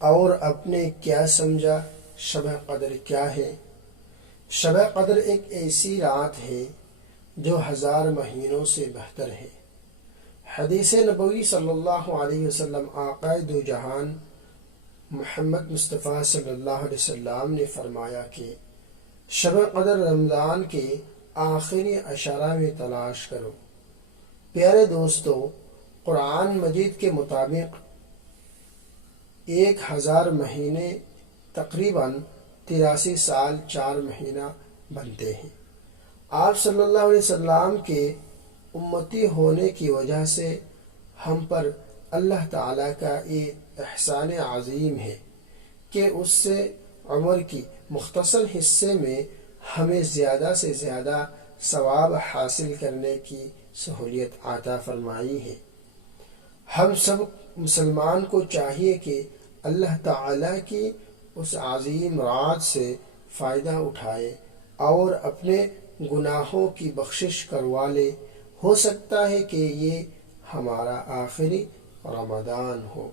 اور اپنے کیا سمجھا شب قدر کیا ہے؟ شب قدر ایک ایسی رات ہے جو 1000 مہینوں سے بہتر ہے۔ حدیث نبوی صلی اللہ علیہ وسلم آقا دو جہان محمد مصطفیٰ صلی اللہ علیہ وسلم نے فرمایا کہ شب قدر رمضان کے آخری عشرہ میں تلاش کرو۔ پیارے دوستو، قرآن مجید کے مطابق 1000 مہینے تقریباً 83 سال 4 مہینہ بنتے ہیں۔ آپ صلی اللہ علیہ وسلم کے امتی ہونے کی وجہ سے ہم پر اللہ تعالیٰ کا یہ احسان عظیم ہے کہ اس سے عمر کی مختصر حصے میں ہمیں زیادہ سے زیادہ ثواب حاصل کرنے کی سہولت عطا فرمائی ہے۔ ہم سب مسلمان کو چاہیے کہ اللہ تعالیٰ کی اس عظیم رات سے فائدہ اٹھائے اور اپنے گناہوں کی بخشش کروا لے۔ ہو سکتا ہے کہ یہ ہمارا آخری رمضان ہو۔